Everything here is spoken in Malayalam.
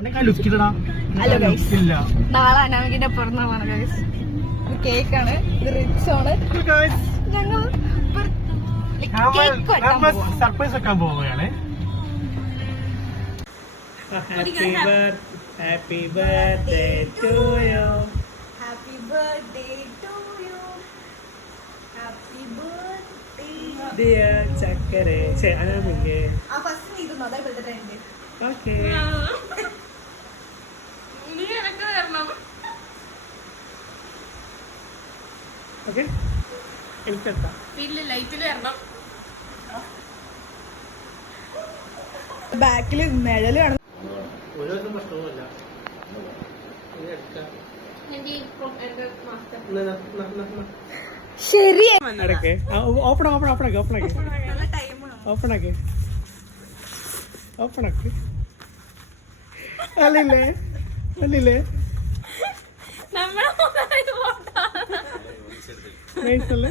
ഹലോ ഗൈസ്, നാളെ അനാമികിന്റെ പിറന്നാളാണ് ഗൈസ്. ഇത് കേക്കാണ്, ഇത് റിച്ച് ആണ്. ഞങ്ങൾ സർപ്രൈസ് വെക്കാൻ പോവുകയാണ്. Happy birthday to you. Happy birthday to you. Happy birthday dear ചക്കരെ. അനാമികെ. ആ ഫസ്റ്റ് നീ ഇടുന്നു, അതാ ഇപ്പോഴത്തെ ട്രെൻഡ്. ഓക്കേ. നീ എനക്ക് തരണം. ഓക്കേ. എനിക്കെത്താം. ഇല്ല, ലൈറ്റിൽ വരണം. ബാക്കിൽ നിഴല് കാണും. ഓരോന്നും പ്രശ്നവുമല്ല. ശരി, ഓപ്പൺ ആക്കി അല്ലേ നൈസ് അല്ലേ.